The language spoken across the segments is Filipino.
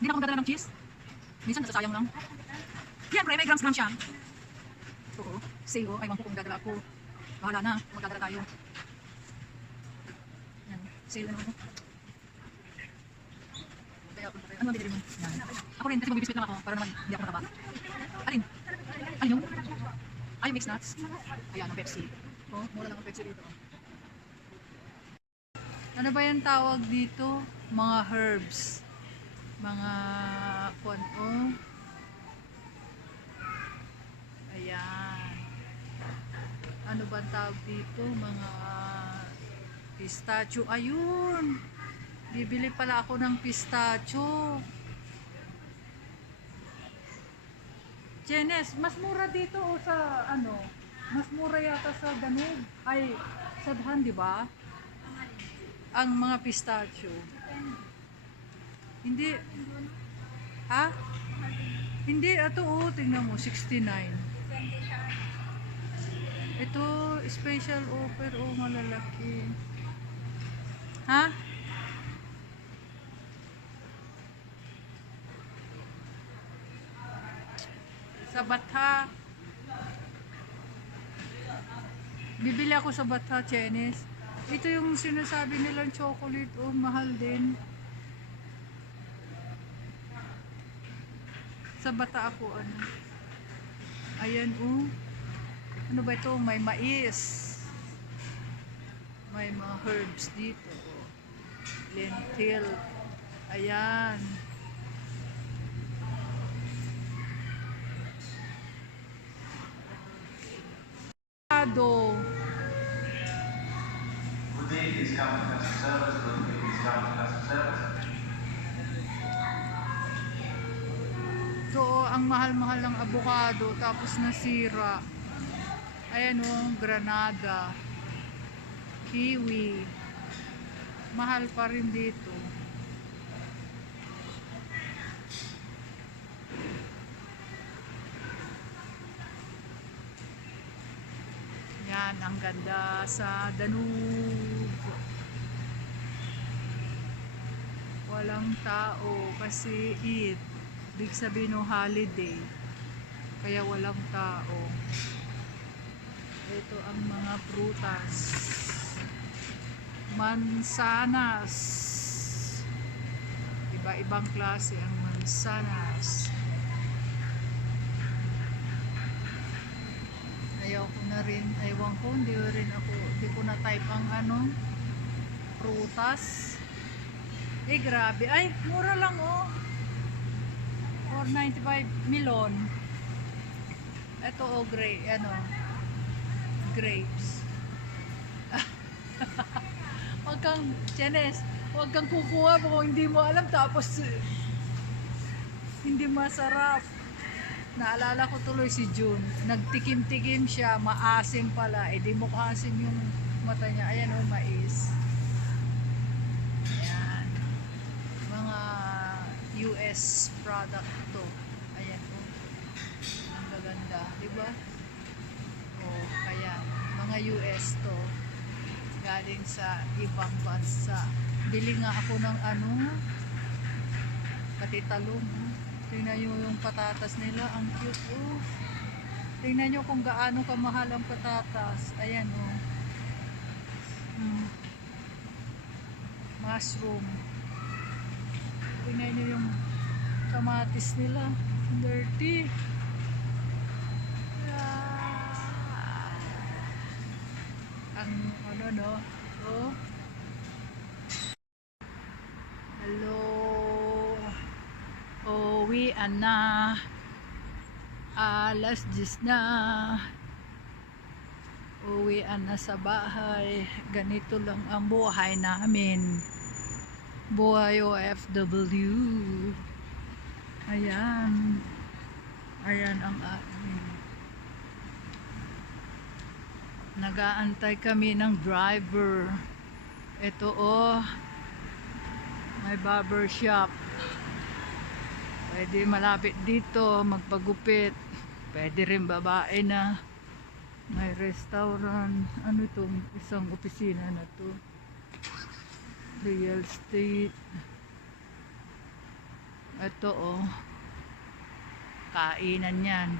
Hindi na ako magdadala ng cheese. Minsan nasasayang lang. Yan, pre, may grams-grams siya. Oo, sale oh. Aywan ko kung dadala ako. Bahala na, magdadala tayo. Yan, sale na ako. Kaya ako, ano ang binili mo? Yan. Ako rin, kasi magbibiscuit lang ako para naman hindi ako mataba. Alin? Alin yung? Ay, mixed nuts. Ayan, ang Pepsi. Oh, mura lang ang Pepsi dito. Ano ba yung tawag dito? Mga herbs. Mga kon, oh. Ayan. Ano ba ang tawag dito? Mga pistachio. Ayun! Bibili pala ako ng pistachio. Jenes, mas mura dito o sa ano? Mas mura yata sa Danube. Ay, sa Dahan, di ba? Ang mga pistachio. Hindi. Ha? Hindi, ito oh, tingnan mo, 69. Ito, special offer oh, malalaki. Ha? Sa Batha. Bibili ako sa Batha, Chinese. Ito yung sinasabi nilang chocolate, oh, mahal din. Sa Bata ako, ano. Ayan, oh. Ano ba ito? May mais. May mga herbs dito, oh. Lentil. Ayan. Ado. Good day, discount customer service. Good day, discount customer service. So, ang mahal-mahal ng avocado, tapos nasira. Ayan o, granada, kiwi. Mahal pa rin dito. Yan, ang ganda sa Danube. Walang tao kasi Eid. Big sabihin ng holiday. Kaya walang tao. Ito ang mga prutas. Mansanas. Iba-ibang klase ang mansanas. Ayaw ko na rin, ayaw ko, hindi ko na type ang ano, prutas. Eh, grabe. Ay, mura lang oh. 4.95 melon. Ito oh, grapes. Huwag kang, Chenes, huwag kang kukuha kung hindi mo alam tapos hindi masarap. Naalala ko tuloy si June. Nagtikim-tikim siya, maasim pala. Eh di mo maasim yung mata niya. Ayan oh, mais. Ayan. Mga US product to. Ayan oh. Ang gaganda, di ba? Oh, ayan. Mga US to. Galing sa ibang bansa. Bili nga ako ng ano, pati talong. Tingnan nyo yung patatas nila, ang cute oh. Tingnan nyo kung gaano kamahal ang patatas. Ayan oh. Mushroom. Tingnan nyo yung kamatis nila. Dirty. Ang ano no? Oh. Hello. Uwian na. Alas 10 na. Uwian na sa bahay. Ganito lang ang buhay namin. Buhay OFW. Ayan. Ayan ang amin. Nagaantay kami ng driver. Ito oh. May barber shop. Pwede malapit dito magpagupit. Pwede rin babae na. May restaurant. Ano itong isang opisina na to? Real estate. Ito oh, kainan yan.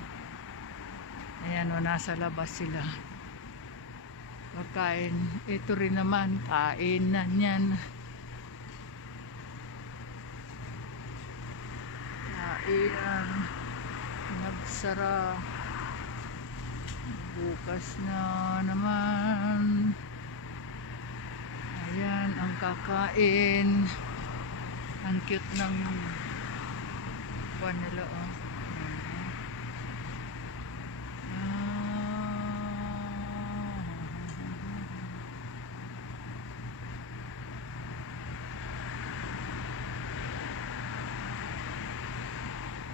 Ayan o, nasa labas sila. Pagkain. Ito rin naman, kainan yan. Kainan. Nagsara. Bukas na naman. Ayan, ang kakain. Ang cute ng buwan nila oh.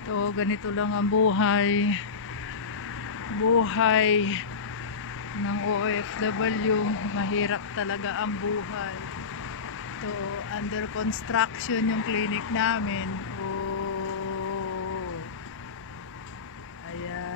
To, ganito lang ang buhay. Buhay ng OFW. Mahirap talaga ang buhay. To, under construction yung clinic namin. Oh. Ayan.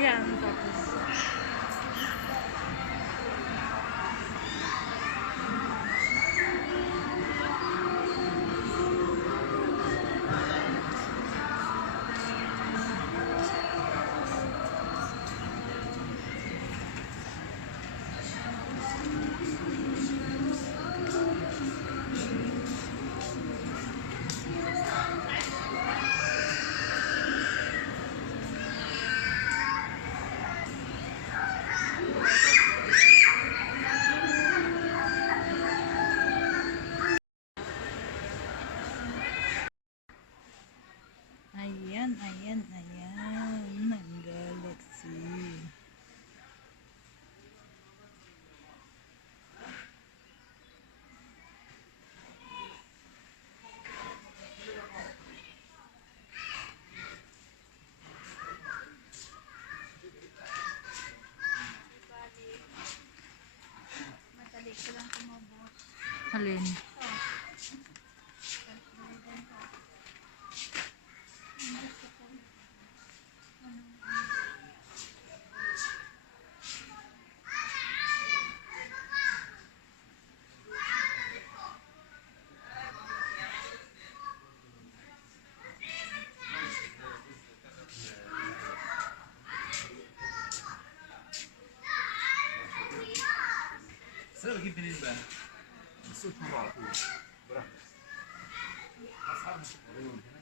Ayan, tapos ayan, ayan, ayan. Ang galaxy. Madali ko lang kumabot. Alin? سير جيب منين بقى؟ الصوت مرة على طول براحتك. أصحابنا شغالين هنا.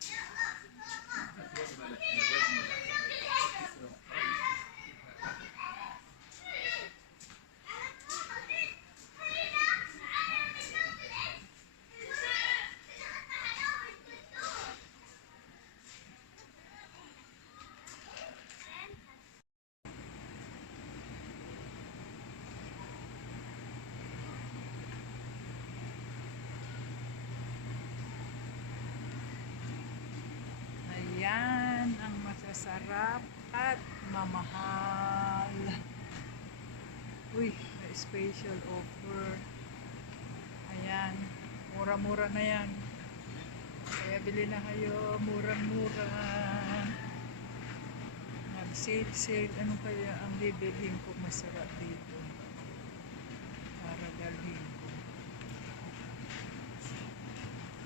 Ayan, ang masasarap at mamahal. Uy, may special offer. Ayan, mura-mura na yan. Kaya bili na kayo, murang-mura. Nag-sale-sale. Ano kaya ang bibilhin ko masarap dito? Para dalhin ko.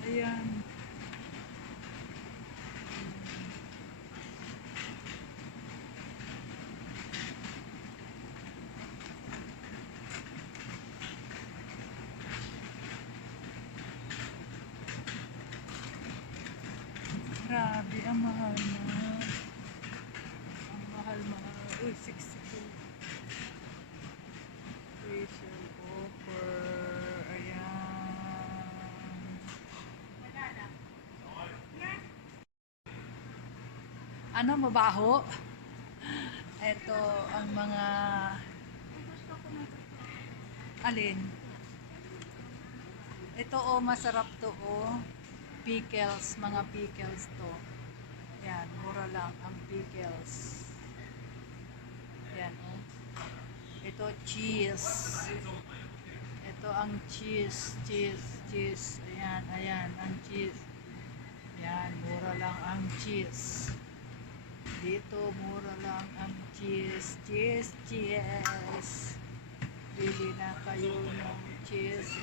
Ayan. Grabe, ang mahal na. Ang mahal-mahal. Uy, 62. Special offer. Ayan. Ano, mabaho? Ito ang mga Gusto ko na ito. alin. Ito masarap to Pickles, mga pickles to. Yan, mura lang ang pickles. Yan Ito cheese. Ito ang cheese. Ayan, ang cheese. Yan, mura lang ang cheese. Dito, mura lang ang cheese. Bili na kayo ng cheese.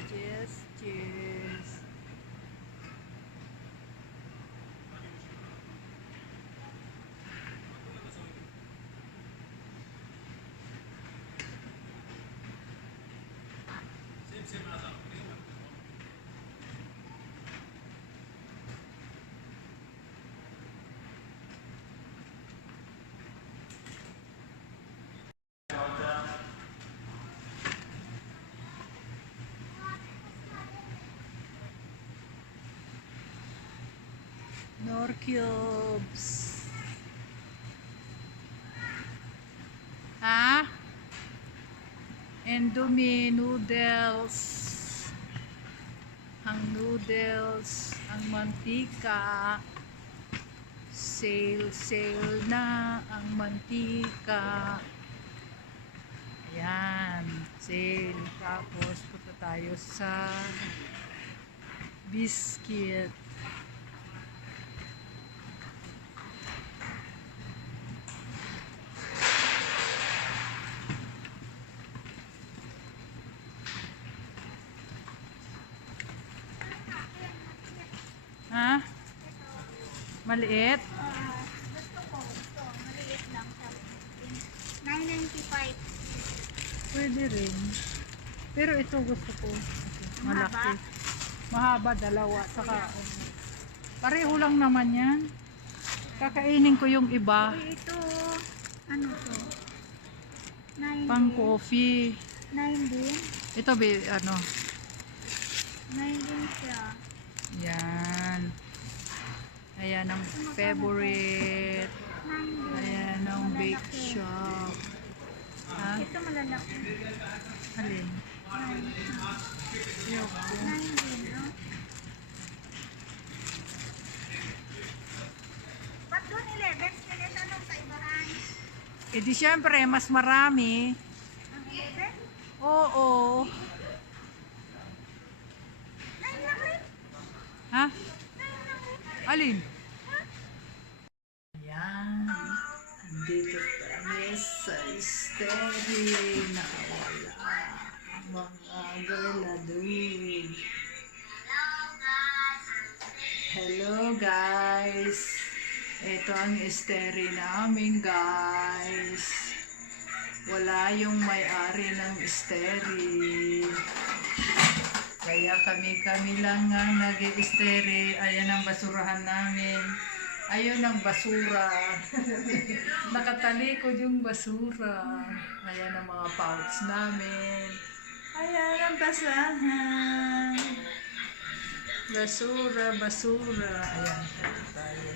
Nor cubes. Ha? Indomie noodles. Ang noodles, ang mantika. Sale na ang mantika. Ayan, sale. Tapos punta tayo sa biscuit. Ha? Maliit? Gusto ko. Ito, maliit lang. 9.95. Pwede rin. Pero ito gusto ko. Malaki. Mahaba, dalawa. Saka, pareho lang naman yan. Kakainin ko yung iba. Uy, ito, ano to? 9 Pang din. coffee. 9 din. Ito, ano. 9 din siya. Yan. Ayan ang favorite. 9 din. Ayan ang bake Malalaki. shop. Ha? Ito malalaki. Alin? 9 Ayoko. din, no? Ba't doon 11? Pilit anong kaibahan? Eh di syempre, mas marami. Ang 11? Oo. 9 lang rin. Ha? Alin? Ayan. Dito kami sa Esteri na wala ang mga galadun. Hello guys. Ito ang Esteri namin guys. Wala yung may-ari ng Esteri. Kaya kami lang ang nag-i-esteri. Ayan ang basurahan namin. Ayun ang basura. Nakatalikod yung basura. Ayan ang mga pouch namin. Ayan ang basahan. Basura. Ayan, ito tayo.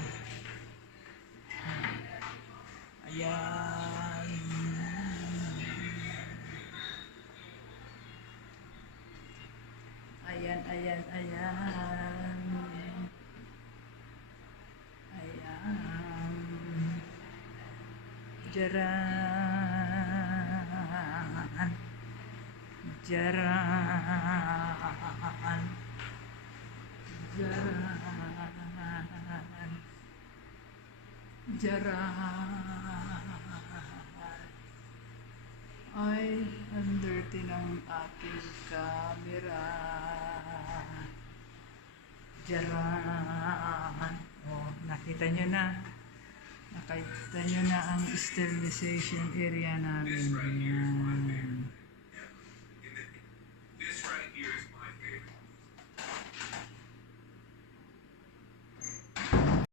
Ayan. Ayan. Jaran. Ay, ang dirty ng aking camera. Jaran. Oh, nakita nyo na. Nakita nyo na ang sterilization area namin. Ayan.